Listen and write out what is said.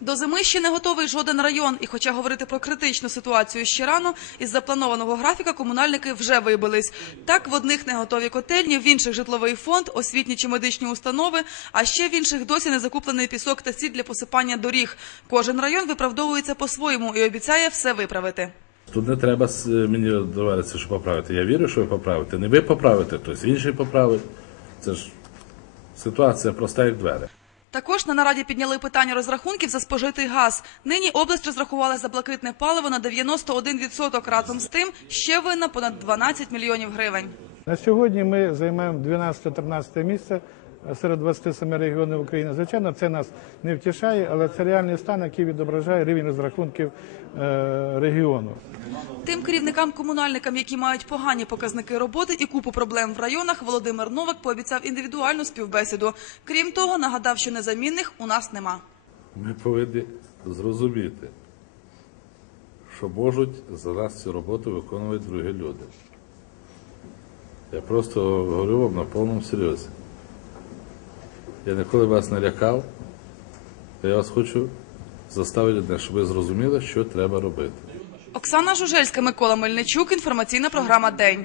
До зими ще не готовий жоден район, і хоча говорити про критичну ситуацію ще рано, із запланованого графіка комунальники вже вибились. Так, в одних не готові котельні, в інших житловий фонд, освітні чи медичні установи, а ще в інших досі не закуплений пісок та сіль для посипання доріг. Кожен район виправдовується по-своєму і обіцяє все виправити. Тут не треба с- мені доваритися, що поправити. Я вірю, що ви поправите. Не ви поправите, хтось інший поправить. Це ж ситуація проста, як двері. Також на нараді підняли питання розрахунків за спожитий газ. Нині область розрахувала за блакитне паливо на 91%. Разом з тим ще винна понад 12 мільйонів гривень. На сьогодні ми займаємо 12-13 місце серед 27 регіонів України. Звичайно, це нас не втішає, але це реальний стан, який відображає рівень розрахунків е, регіону. Тим керівникам комунальникам, які мають погані показники роботи і купу проблем в районах, Володимир Новак пообіцяв індивідуальну співбесіду. Крім того, нагадав, що незамінних у нас нема. Ми повинні зрозуміти, що можуть за нас цю роботу виконувати другі люди. Я просто говорю вам на повному серйозі. Я ніколи вас не лякав, я вас хочу заставити, щоб ви зрозуміли, що треба робити. Оксана Жужельська, Микола Мельничук. Інформаційна програма День.